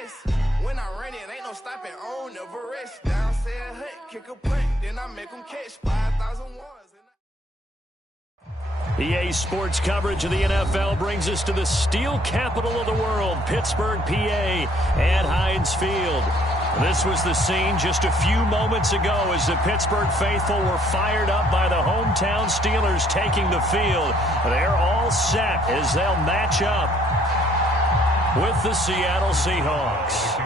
rest. When I run it, ain't no stopping on Everest. Down said hut, kick a punt, then I make them catch 5,000 ones. EA Sports coverage of the NFL brings us to the steel capital of the world, Pittsburgh, PA, at Heinz Field. This was the scene just a few moments ago as the Pittsburgh faithful were fired up by the hometown Steelers taking the field. They're all set as they'll match up with the Seattle Seahawks.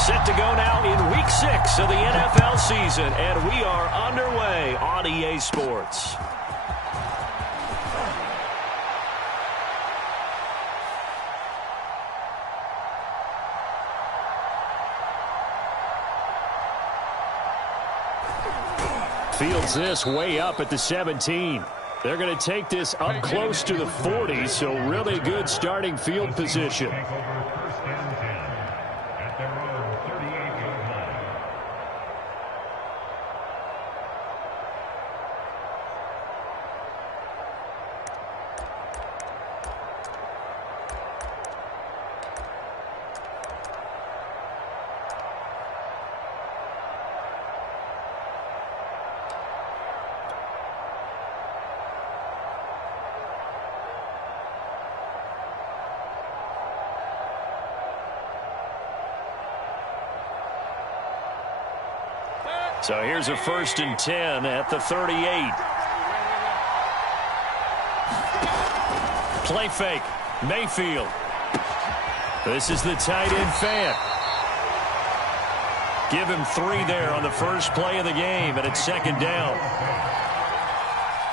Set to go now in Week 6 of the NFL season, and we are underway on EA Sports. Fields this way up at the 17. They're going to take this up close to the 40, so really good starting field position. So here's a 1st and 10 at the 38. Play fake. Mayfield. This is the tight end Fant. Give him 3 there on the first play of the game, and it's 2nd down.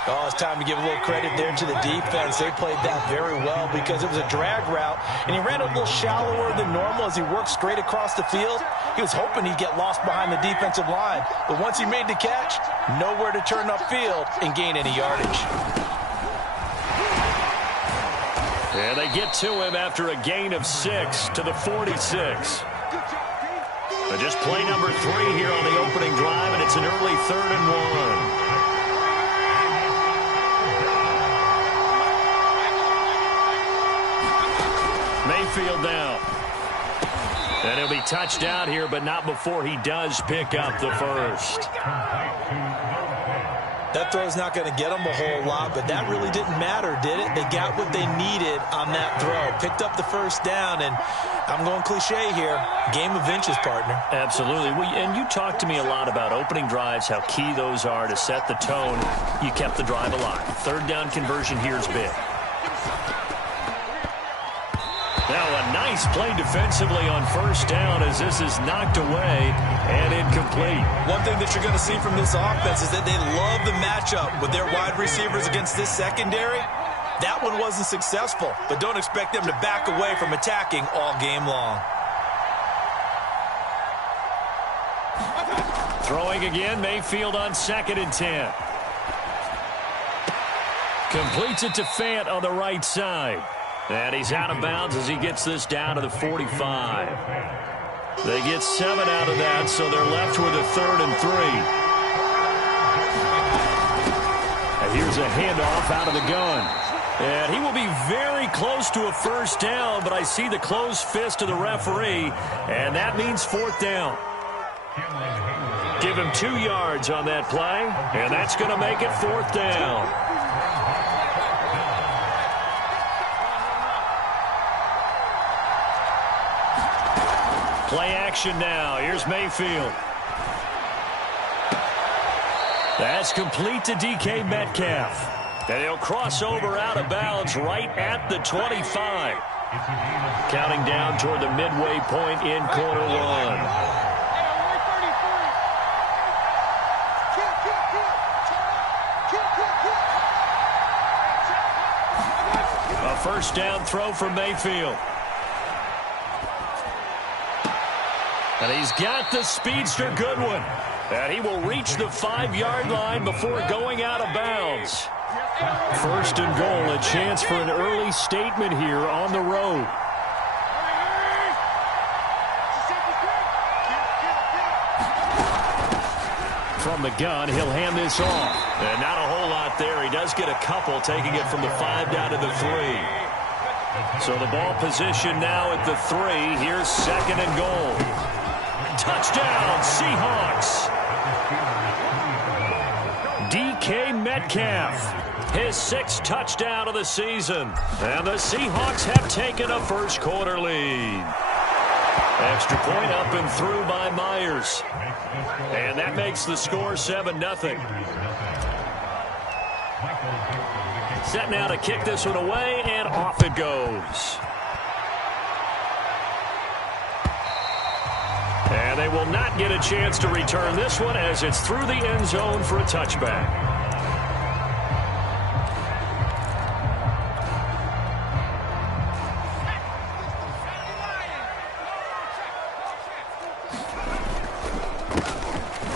Oh, it's time to give a little credit there to the defense. They played that very well because it was a drag route, and he ran a little shallower than normal as he worked straight across the field. He was hoping he'd get lost behind the defensive line, but once he made the catch, nowhere to turn upfield and gain any yardage. And they get to him after a gain of 6 to the 46. But just play number 3 here on the opening drive, and it's an early 3rd and 1. Mayfield now. And he'll be touched out here, but not before he does pick up the first. That throw's not going to get them a whole lot, but that really didn't matter, did it? They got what they needed on that throw. Picked up the first down, and I'm going cliche here. Game of inches, partner. Absolutely. Well, and you talked to me a lot about opening drives, how key those are to set the tone. You kept the drive alive. 3rd down conversion here is big. Now a nice play defensively on 1st down as this is knocked away and incomplete. One thing that you're going to see from this offense is that they love the matchup with their wide receivers against this secondary. That one wasn't successful, but don't expect them to back away from attacking all game long. Throwing again, Mayfield on 2nd and 10. Completes it to Fant on the right side. And he's out of bounds as he gets this down to the 45. They get 7 out of that, so they're left with a 3rd and 3. And here's a handoff out of the gun. And he will be very close to a 1st down, but I see the closed fist of the referee, and that means 4th down. Give him 2 yards on that play, and that's going to make it 4th down. Play action now. Here's Mayfield. That's complete to DK Metcalf. And he'll cross over out of bounds right at the 25. Counting down toward the midway point in quarter 1. A 1st down throw from Mayfield. And he's got the speedster Goodwin. And he will reach the 5-yard line before going out of bounds. 1st and goal, a chance for an early statement here on the road. From the gun, he'll hand this off. And not a whole lot there. He does get a couple, taking it from the 5 down to the 3. So the ball position now at the 3. Here's 2nd and goal. Touchdown, Seahawks. DK Metcalf, his 6th touchdown of the season. And the Seahawks have taken a first-quarter lead. Extra point up and through by Myers. And that makes the score 7-0. Set now to kick this one away, and off it goes. And they will not get a chance to return this one as it's through the end zone for a touchback.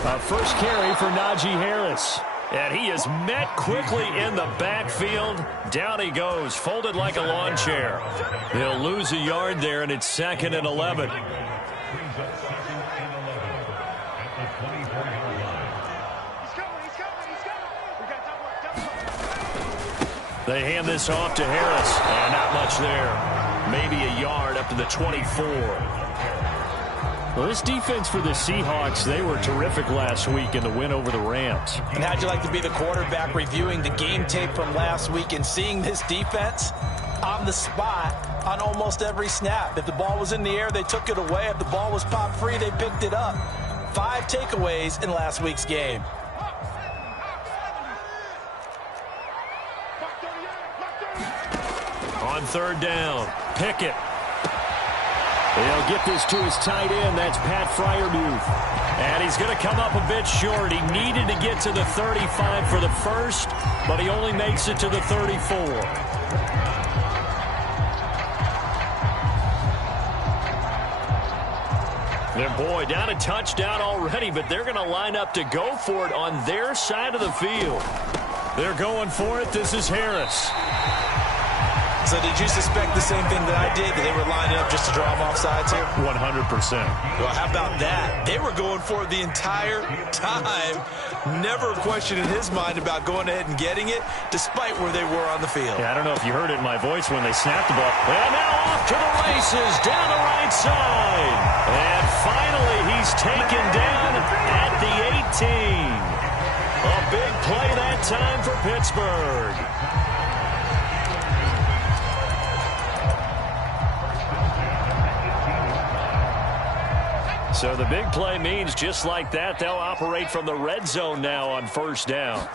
A first carry for Najee Harris. And he is met quickly in the backfield. Down he goes, folded like a lawn chair. He'll lose a yard there, and it's 2nd and 11. They hand this off to Harris, and not much there. Maybe a yard up to the 24. Well, this defense for the Seahawks, they were terrific last week in the win over the Rams. And how'd you like to be the quarterback reviewing the game tape from last week and seeing this defense on the spot on almost every snap? If the ball was in the air, they took it away. If the ball was pop free, they picked it up. 5 takeaways in last week's game. On 3rd down, Pickett. They'll get this to his tight end. That's Pat Freiermuth. And he's going to come up a bit short. He needed to get to the 35 for the first, but he only makes it to the 34. Their boy down a touchdown already, but they're going to line up to go for it on their side of the field. They're going for it. This is Harris. So did you suspect the same thing that I did, that they were lining up just to draw them off sides here? 100%. Well, how about that? They were going for it the entire time. Never a question in his mind about going ahead and getting it, despite where they were on the field. Yeah, I don't know if you heard it in my voice when they snapped the ball. And now off to the races, down the right side. And finally, he's taken down at the 18. A big play that time for Pittsburgh. So the big play means just like that, they'll operate from the red zone now on 1st down.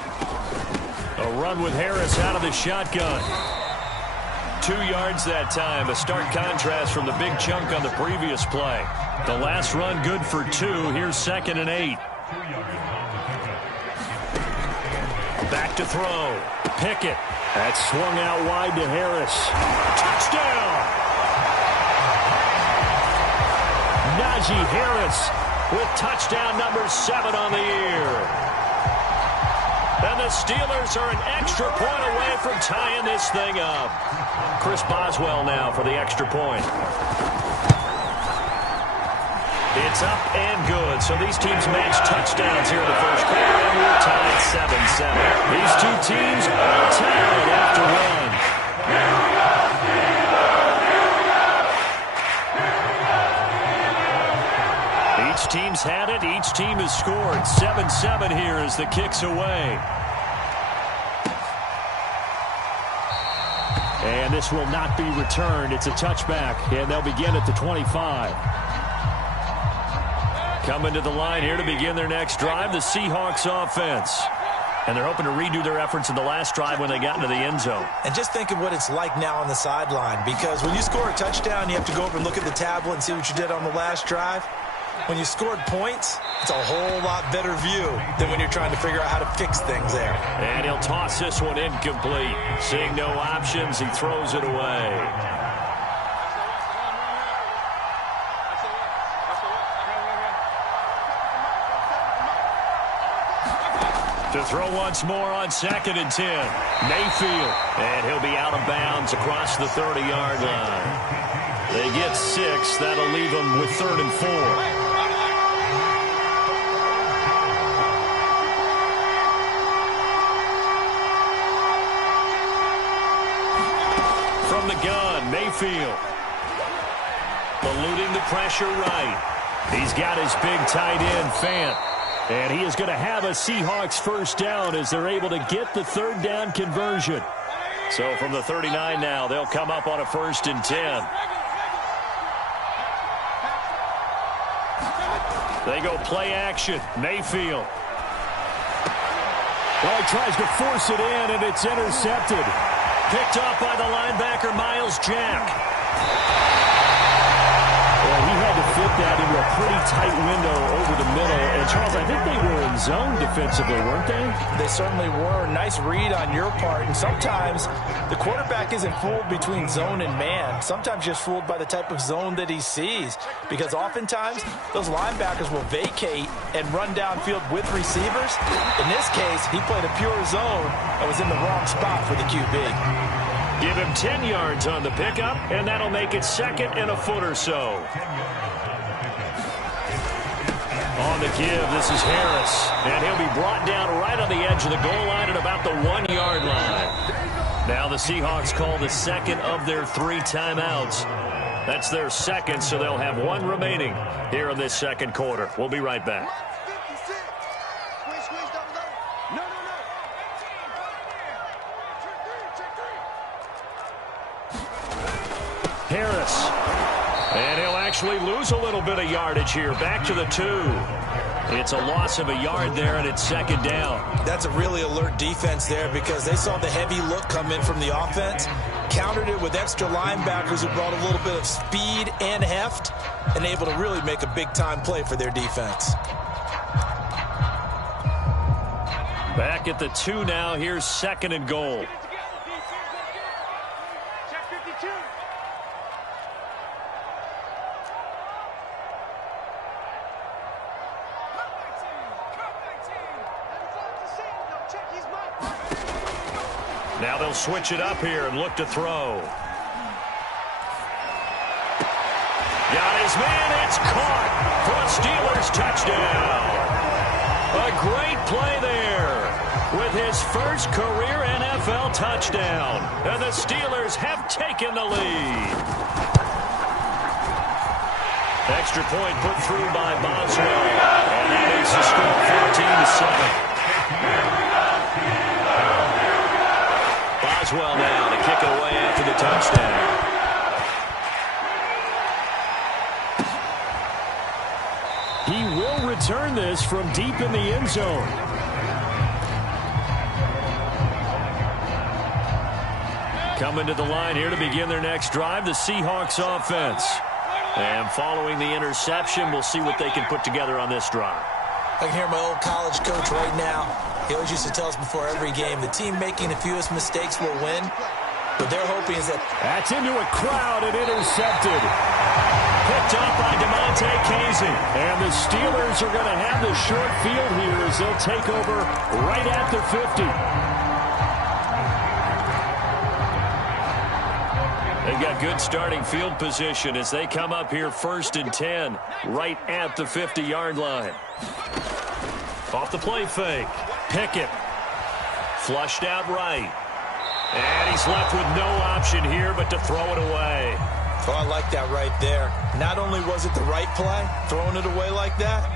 A run with Harris out of the shotgun. 2 yards that time, a stark contrast from the big chunk on the previous play. The last run good for 2. Here's 2nd and 8. Back to throw. Pickett. That's swung out wide to Harris. Touchdown! Najee Harris with touchdown number 7 on the year. And the Steelers are an extra point away from tying this thing up. Chris Boswell now for the extra point. It's up and good. So these teams match touchdowns here in the first quarter, and we're tied 7-7. These two teams all tied after one. Each team's had it. Each team has scored. 7-7 here as the kick's away. And this will not be returned. It's a touchback, and they'll begin at the 25. Coming to the line here to begin their next drive, the Seahawks offense. And they're hoping to redo their efforts in the last drive when they got into the end zone. And just think of what it's like now on the sideline, because when you score a touchdown, you have to go over and look at the tablet and see what you did on the last drive. When you scored points, it's a whole lot better view than when you're trying to figure out how to fix things there. And he'll toss this one incomplete. Seeing no options, he throws it away. To throw once more on 2nd and 10. Mayfield. And he'll be out of bounds across the 30-yard line. They get 6. That'll leave them with 3rd and 4. from the gun, Mayfield. Eluding the pressure right. He's got his big tight end, Fant. And he is going to have a Seahawks first down as they're able to get the third down conversion. So from the 39 now, they'll come up on a 1st and 10. They go play action. Mayfield. Well, he tries to force it in, and it's intercepted. Picked up by the linebacker, Miles Jack. Well, he had to fit that into a pretty tight window over the middle. And, Charles, I think they were in zone defensively, weren't they? They certainly were. Nice read on your part. And sometimes the quarterback isn't fooled between zone and man. Sometimes just fooled by the type of zone that he sees. Because oftentimes, those linebackers will vacate and run downfield with receivers. In this case, he played a pure zone and was in the wrong spot for the QB. Give him 10 yards on the pickup, and that'll make it 2nd and a foot or so. On the give, this is Harris, and he'll be brought down right on the edge of the goal line at about the 1-yard line. Now the Seahawks call the 2nd of their 3 timeouts. That's their 2nd, so they'll have 1 remaining here in this 2nd quarter. We'll be right back. Harris. And he'll actually lose a little bit of yardage here. Back to the 2. It's a loss of a yard there, and it's 2nd down. That's a really alert defense there because they saw the heavy look come in from the offense, countered it with extra linebackers who brought a little bit of speed and heft, and able to really make a big-time play for their defense. Back at the 2 now. Here's 2nd and goal. Now they'll switch it up here and look to throw. Got his man. It's caught for a Steelers touchdown. A great play there with his first career NFL touchdown. And the Steelers have taken the lead. Extra point put through by Boswell. And that makes the score 14-7. Boswell now to kick it away after the touchdown. He will return this from deep in the end zone. Coming to the line here to begin their next drive, the Seahawks offense. And following the interception, we'll see what they can put together on this drive. I can hear my old college coach right now. He always used to tell us before every game, the team making the fewest mistakes will win. But their hoping is that... That's into a crowd and intercepted. Picked up by DeMonte Casey. And the Steelers are going to have the short field here as they'll take over right at the 50. They've got good starting field position as they come up here 1st and 10 right at the 50-yard line. Off the play fake. Pickett. Flushed out right. And he's left with no option here but to throw it away. Oh, I like that right there. Not only was it the right play, throwing it away like that,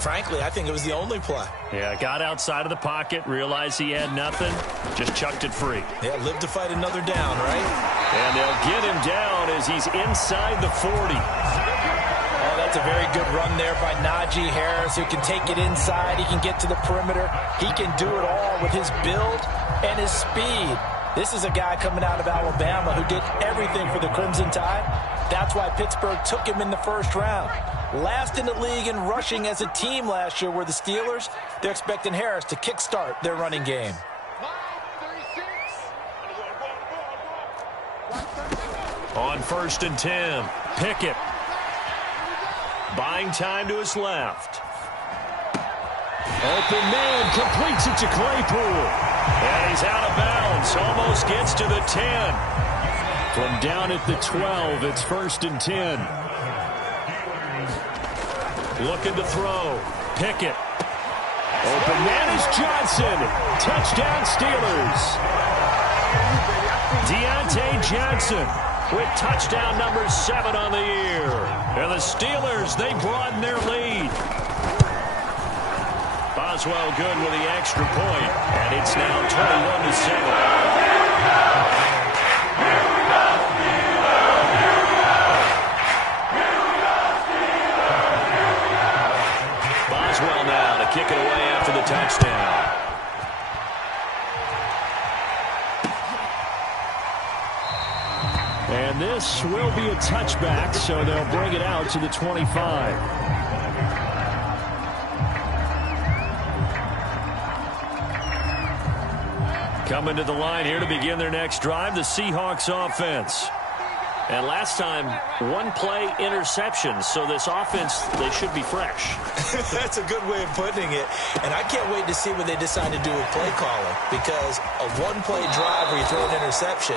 frankly, I think it was the only play. Yeah, got outside of the pocket, realized he had nothing, just chucked it free. Yeah, live to fight another down, right? And they'll get him down as he's inside the 40. Oh, that's a very good run there by Najee Harris, who can take it inside. He can get to the perimeter. He can do it all with his build and his speed. This is a guy coming out of Alabama who did everything for the Crimson Tide. That's why Pittsburgh took him in the 1st round. Last in the league in rushing as a team last year were the Steelers. They're expecting Harris to kickstart their running game. On 1st and 10, Pickett. Buying time to his left. Open man completes it to Claypool. And he's out of bounds. Almost gets to the 10. From down at the 12, it's 1st and 10. Looking to throw. Pickett. Open man is Johnson. Touchdown Steelers. Deontay Johnson with touchdown number 7 on the year. And the Steelers, they broaden their lead. Boswell good with the extra point, and it's now 21-7. Boswell now to kick it away after the touchdown. And this will be a touchback, so they'll bring it out to the 25. Coming to the line here to begin their next drive, the Seahawks offense. And last time, one-play interception, so this offense, they should be fresh. That's a good way of putting it. And I can't wait to see what they decide to do with play calling, because a one-play drive where you throw an interception,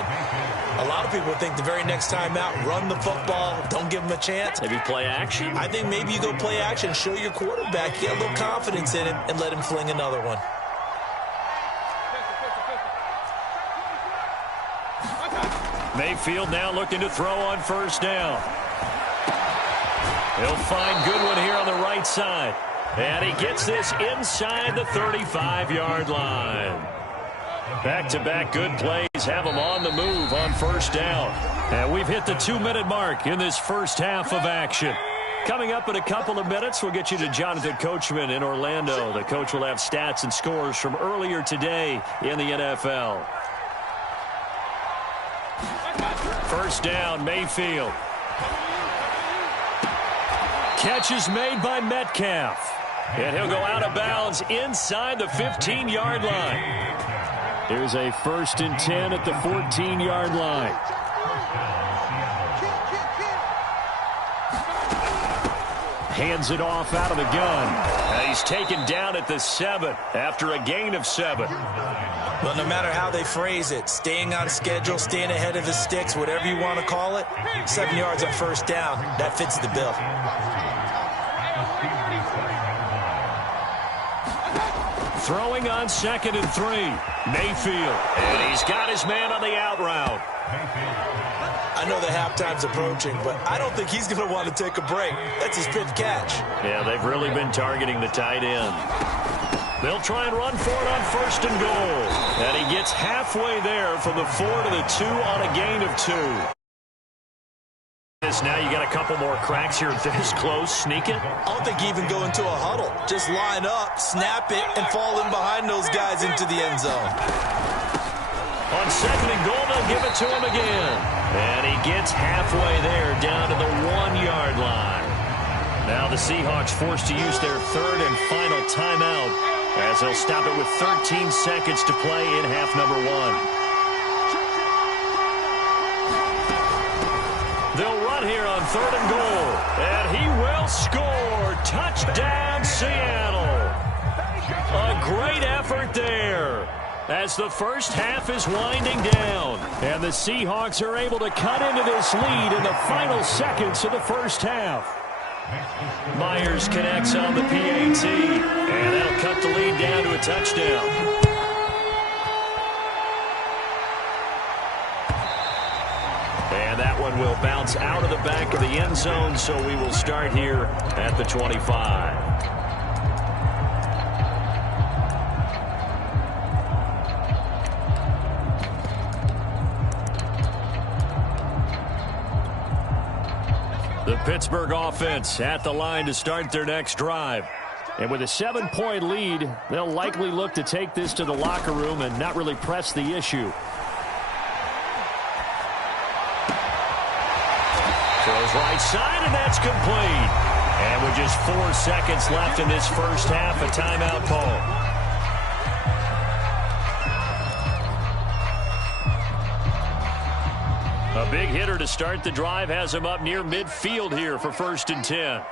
a lot of people think the very next time out, run the football, don't give them a chance. Maybe play action? I think maybe you go play action, show your quarterback, get a little confidence in him, and let him fling another one. Mayfield now looking to throw on first down. He'll find Goodwin here on the right side. And he gets this inside the 35-yard line. Back-to-back good plays have him on the move on first down. And we've hit the 2-minute mark in this first half of action. Coming up in a couple of minutes, we'll get you to Jonathan Coachman in Orlando. The coach will have stats and scores from earlier today in the NFL. First down, Mayfield. Catch is made by Metcalf. And he'll go out of bounds inside the 15-yard line. Here's a 1st and 10 at the 14-yard line. Hands it off out of the gun. And he's taken down at the 7 after a gain of 7. Well, no matter how they phrase it, staying on schedule, staying ahead of the sticks, whatever you want to call it, 7 yards on first down, that fits the bill. Throwing on 2nd and 3. Mayfield. And he's got his man on the out route. I know the halftime's approaching, but I don't think he's going to want to take a break. That's his 5th catch. Yeah, they've really been targeting the tight end. They'll try and run for it on 1st and goal. And he gets halfway there from the 4 to the 2 on a gain of 2. Now you got a couple more cracks here. This close, sneak it. I don't think you even go into a huddle. Just line up, snap it, and fall in behind those guys into the end zone. On 2nd and goal, they'll give it to him again. And he gets halfway there down to the 1-yard line. Now the Seahawks forced to use their 3rd and final timeout, as they'll stop it with 13 seconds to play in half number 1. They'll run here on 3rd and goal, and he will score. Touchdown, Seattle. A great effort there as the first half is winding down, and the Seahawks are able to cut into this lead in the final seconds of the first half. Myers connects on the PAT, and that'll cut the lead down to a touchdown. And that one will bounce out of the back of the end zone, so we will start here at the 25. The Pittsburgh offense at the line to start their next drive. And with a 7-point lead, they'll likely look to take this to the locker room and not really press the issue. Throws right side, and that's complete. And with just 4 seconds left in this first half, a timeout call. A big hitter to start the drive has him up near midfield here for 1st and 10.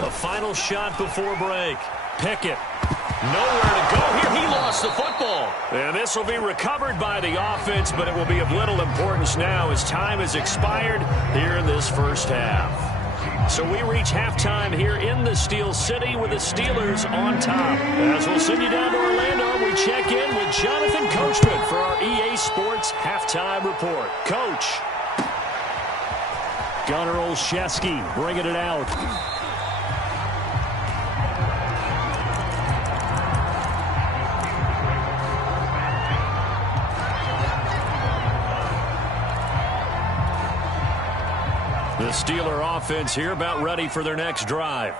A final shot before break. Pickett. Nowhere to go here. He lost the football. And this will be recovered by the offense, but it will be of little importance now as time has expired here in this first half. So we reach halftime here in the Steel City with the Steelers on top. As we'll send you down to Orlando time, we check in with Jonathan Coachman for our EA Sports Halftime Report. Coach. Gunnar Olszewski bringing it out. The Steeler offense here about ready for their next drive.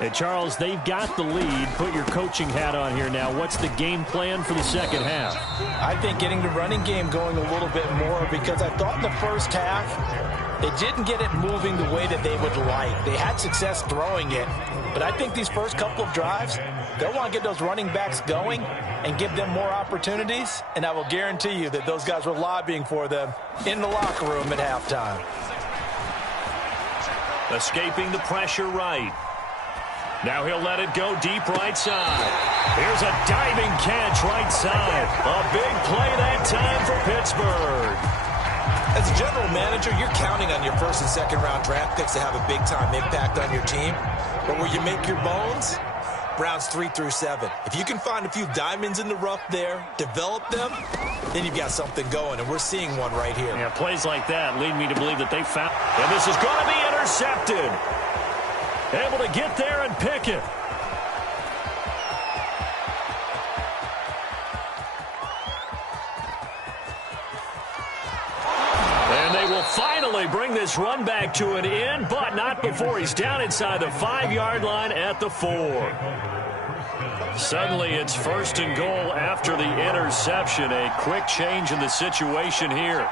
Hey, Charles, they've got the lead. Put your coaching hat on here now. What's the game plan for the second half? I think getting the running game going a little bit more, because I thought in the first half they didn't get it moving the way that they would like. They had success throwing it, but I think these first couple of drives, they'll want to get those running backs going and give them more opportunities, and I will guarantee you that those guys were lobbying for them in the locker room at halftime. Escaping the pressure right. Now he'll let it go deep right side. Here's a diving catch right side. A big play that time for Pittsburgh. As a general manager, you're counting on your first and second round draft picks to have a big-time impact on your team. But where you make your bones, rounds 3 through 7. If you can find a few diamonds in the rough there, develop them, then you've got something going, and we're seeing one right here. Yeah, plays like that lead me to believe that they found. And this is going to be intercepted. Able to get there and pick it. And they will finally bring this run back to an end, but not before he's down inside the 5-yard line at the 4. Suddenly it's 1st and goal after the interception. A quick change in the situation here.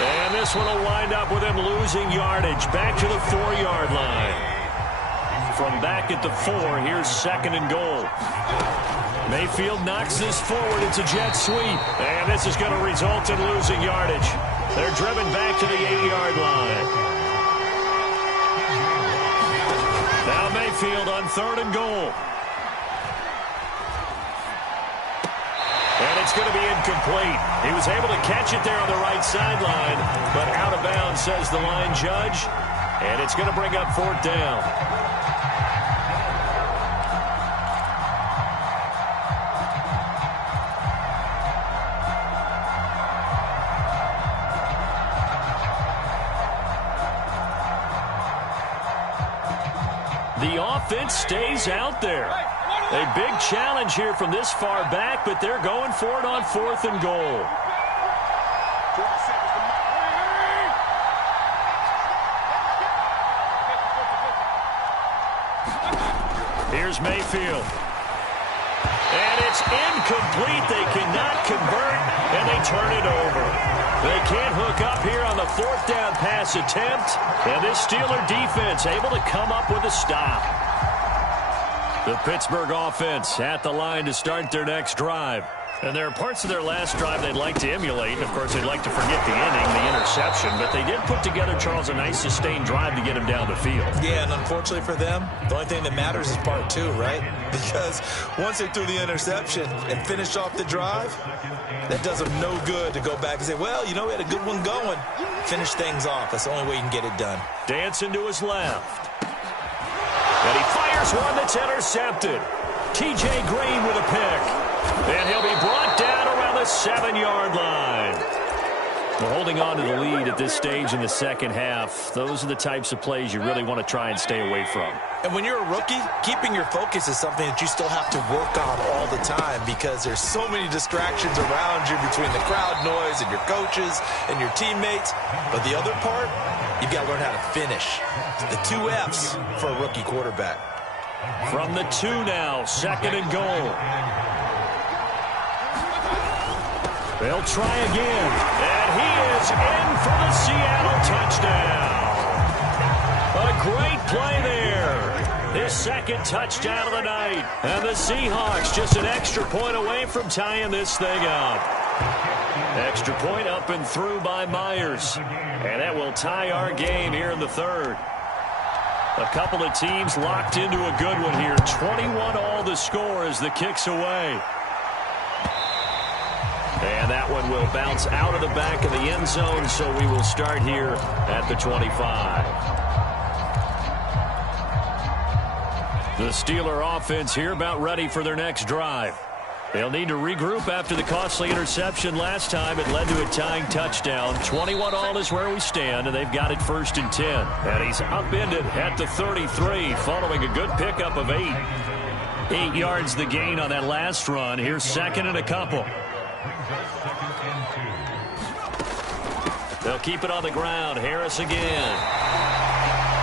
And this one will wind up with him losing yardage. Back to the 4-yard line. From back at the 4, here's 2nd and goal. Mayfield knocks this forward. It's a jet sweep. And this is going to result in losing yardage. They're driven back to the 8-yard line. Now Mayfield on 3rd and goal. And it's going to be incomplete. He was able to catch it there on the right sideline, but out of bounds, says the line judge. And it's going to bring up 4th down. The offense stays out there. A big challenge here from this far back, but they're going for it on 4th and goal. Here's Mayfield. And it's incomplete. They cannot convert, and they turn it over. They can't hook up here on the 4th down pass attempt. And this Steeler defense able to come up with a stop. The Pittsburgh offense at the line to start their next drive. And there are parts of their last drive they'd like to emulate. And, of course, they'd like to forget the inning, the interception. But they did put together, Charles, a nice sustained drive to get him down the field. Yeah, and unfortunately for them, the only thing that matters is part 2, right? Because once they threw the interception and finished off the drive, that does them no good to go back and say, well, you know, we had a good one going. Finish things off. That's the only way you can get it done. Dancing to his left. And he fires one that's intercepted. T.J. Green with a pick. And he'll be brought down around the 7-yard line. Well, holding on to the lead at this stage in the second half, those are the types of plays you really want to try and stay away from. And when you're a rookie, keeping your focus is something that you still have to work on all the time, because there's so many distractions around you between the crowd noise and your coaches and your teammates. But the other part, you've got to learn how to finish. The 2 F's for a rookie quarterback. From the 2 now, 2nd and goal. They'll try again, and he is in for the Seattle touchdown. A great play there. His 2nd touchdown of the night. And the Seahawks just an extra point away from tying this thing up. Extra point up and through by Myers. And that will tie our game here in the 3rd. A couple of teams locked into a good one here. 21 all the score as the kick's away. And that that one will bounce out of the back of the end zone, so we will start here at the 25. The Steeler offense here about ready for their next drive. They'll need to regroup after the costly interception last time. It led to a tying touchdown. 21-all is where we stand, and they've got it 1st and 10. And he's upended at the 33 following a good pickup of 8. 8 yards the gain on that last run. Here's 2nd and a couple. They'll keep it on the ground. Harris again.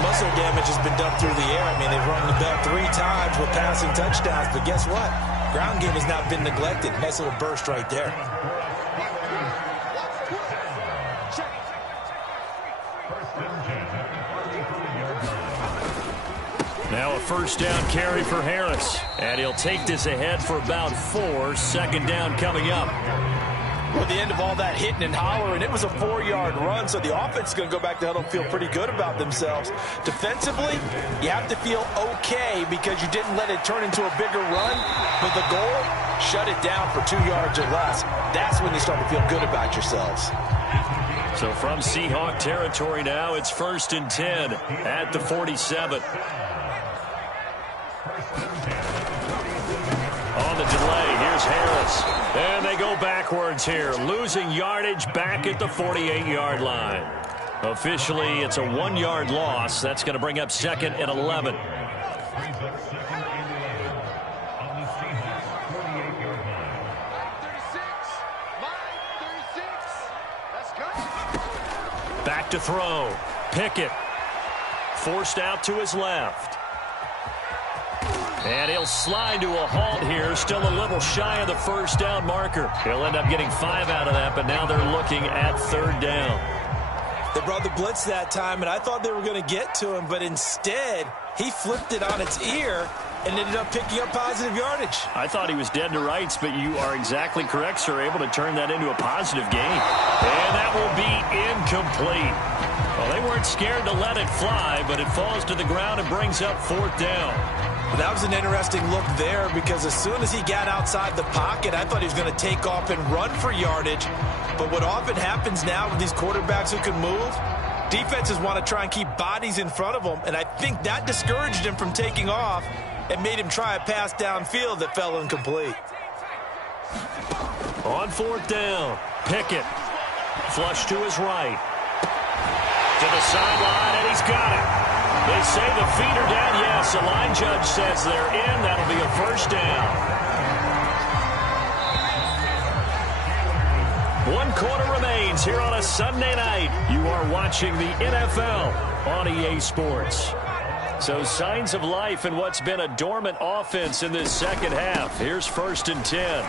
Muscle damage has been done through the air. I mean, they've run the ball 3 times with passing touchdowns, but guess what? Ground game has not been neglected. Nice little burst right there. Now a 1st down carry for Harris. And he'll take this ahead for about 4. 2nd down coming up. With the end of all that hitting and hollering, it was a 4-yard run, so the offense is going to go back to huddle and feel pretty good about themselves. Defensively, you have to feel okay because you didn't let it turn into a bigger run, but the goal, shut it down for 2 yards or less. That's when you start to feel good about yourselves. So from Seahawk territory now, it's 1st and 10 at the 47. On the delay, here's Harris. And they go backwards here, losing yardage back at the 48-yard line. Officially, it's a 1-yard loss. That's going to bring up 2nd and 11. Back to throw. Pickett forced out to his left. And he'll slide to a halt here, still a little shy of the 1st down marker. He'll end up getting 5 out of that, but now they're looking at 3rd down. They brought the blitz that time, and I thought they were going to get to him, but instead, he flipped it on its ear and ended up picking up positive yardage. I thought he was dead to rights, but you are exactly correct, sir, able to turn that into a positive gain. And that will be incomplete. Well, they weren't scared to let it fly, but it falls to the ground and brings up 4th down. That was an interesting look there because as soon as he got outside the pocket, I thought he was going to take off and run for yardage. But what often happens now with these quarterbacks who can move, defenses want to try and keep bodies in front of them, and I think that discouraged him from taking off and made him try a pass downfield that fell incomplete. On 4th down, Pickett flush to his right. To the sideline, and he's got it. They say the feet are down. Yes, the line judge says they're in. That'll be a 1st down. 1 quarter remains here on a Sunday night. You are watching the NFL on EA Sports. So signs of life in what's been a dormant offense in this 2nd half. Here's 1st and 10.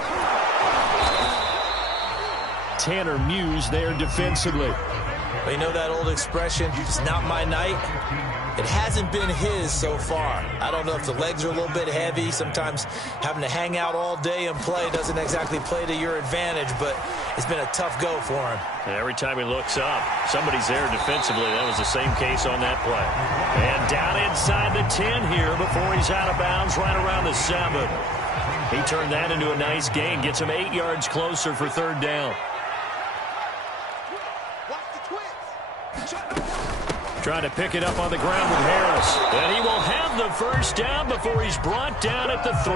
Tanner Muse there defensively. Well, you know that old expression, it's not my night? It hasn't been his so far. I don't know if the legs are a little bit heavy. Sometimes having to hang out all day and play doesn't exactly play to your advantage, but it's been a tough go for him. And every time he looks up, somebody's there defensively. That was the same case on that play. And down inside the 10 here before he's out of bounds right around the 7. He turned that into a nice gain, gets him 8 yards closer for 3rd down. Trying to pick it up on the ground with Harris. And he will have the 1st down before he's brought down at the 3.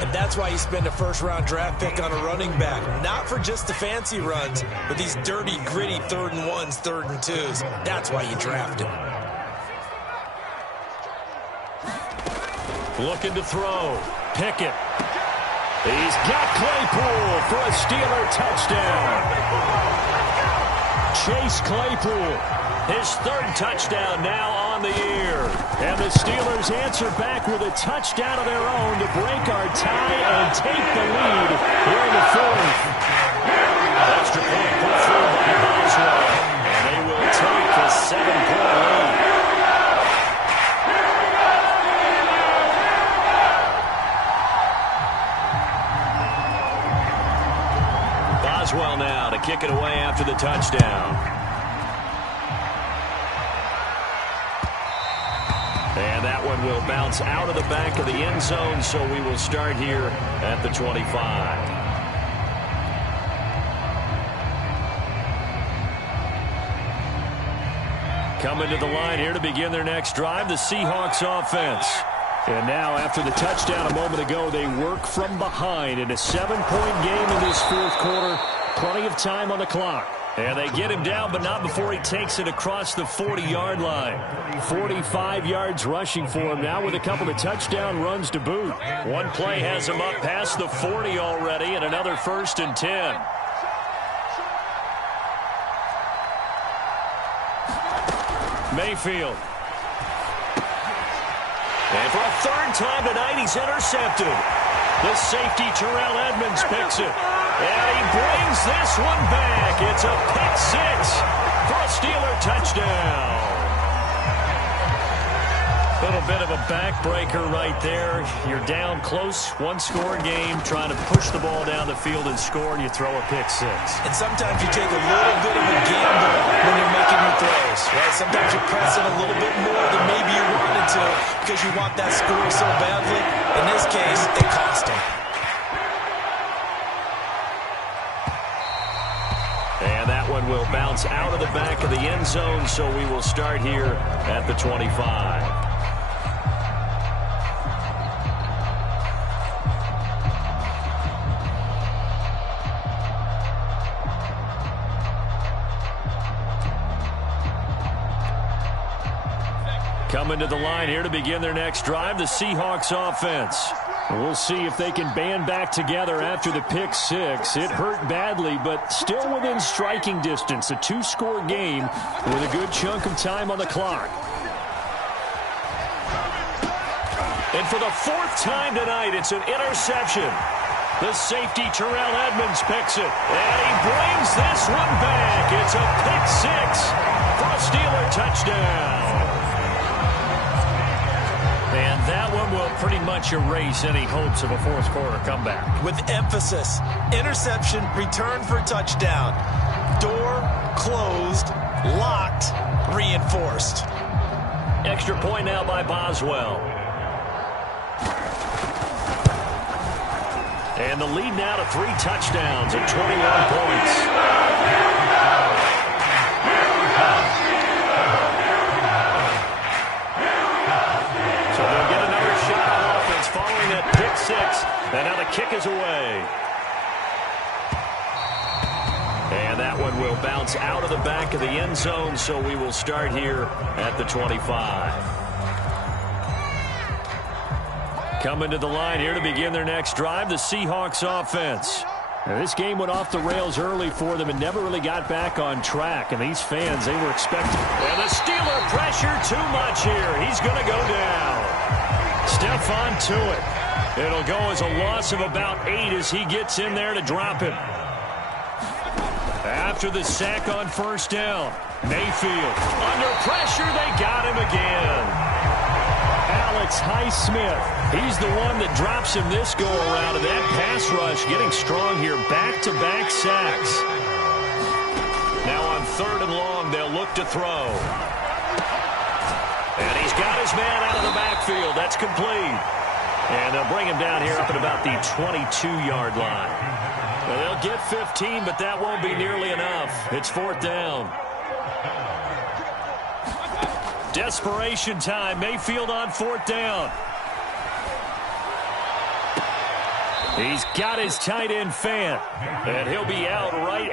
And that's why you spend a 1st-round draft pick on a running back. Not for just the fancy runs, but these dirty, gritty 3rd and 1s, 3rd and 2s. That's why you draft him. Looking to throw. Pickett. He's got Claypool for a Steeler touchdown. Chase Claypool. His 3rd touchdown now on the year. And the Steelers answer back with a touchdown of their own to break our tie and take the lead here in the 4th. Extra point put through by Boswell. And they will take a 7-point lead. Boswell now to kick it away after the touchdown. And that one will bounce out of the back of the end zone, so we will start here at the 25. Coming to the line here to begin their next drive, the Seahawks offense. And now, after the touchdown a moment ago, they work from behind in a 7-point game in this fourth quarter. Plenty of time on the clock. And they get him down, but not before he takes it across the 40-yard line. 45 yards rushing for him now with a couple of touchdown runs to boot. One play has him up past the 40 already, and another 1st and 10. Mayfield. And for a 3rd time tonight, he's intercepted. The safety, Terrell Edmonds, picks it. And he brings this one back. It's a pick 6 for a Steeler touchdown. A little bit of a backbreaker right there. You're down close, 1-score game, trying to push the ball down the field and score, and you throw a pick 6. And sometimes you take a little bit of a gamble when you're making your throws, right? Sometimes you press it a little bit more than maybe you wanted to because you want that score so badly. In this case, it cost him. And that one will bounce out of the back of the end zone, so we will start here at the 25. Coming to the line here to begin their next drive, the Seahawks offense. We'll see if they can band back together after the pick 6. It hurt badly, but still within striking distance. A 2-score game with a good chunk of time on the clock. And for the 4th time tonight, it's an interception. The safety, Terrell Edmonds, picks it. And he brings this one back. It's a pick 6 for a Steeler touchdown. And that one will pretty much erase any hopes of a 4th quarter comeback. With emphasis, interception, return for touchdown. Door closed, locked, reinforced. Extra point now by Boswell. And the lead now to 3 touchdowns and 21 points. Following that pick 6, and now the kick is away. And that one will bounce out of the back of the end zone, so we will start here at the 25. Coming to the line here to begin their next drive, the Seahawks offense. Now, this game went off the rails early for them and never really got back on track, and these fans, they were expecting. And the Steeler pressure too much here. He's going to go down. Stephon Tuitt. It'll go as a loss of about 8 as he gets in there to drop him. After the sack on 1st down, Mayfield. Under pressure, they got him again. Alex Highsmith. He's the one that drops him this go-around, and that pass rush getting strong here. Back-to-back sacks. Now on 3rd and long, they'll look to throw. And he's got his man out of the backfield. That's complete. And they'll bring him down here up at about the 22-yard line. Well, they'll get 15, but that won't be nearly enough. It's 4th down. Desperation time. Mayfield on 4th down. He's got his tight end Fant. And he'll be out right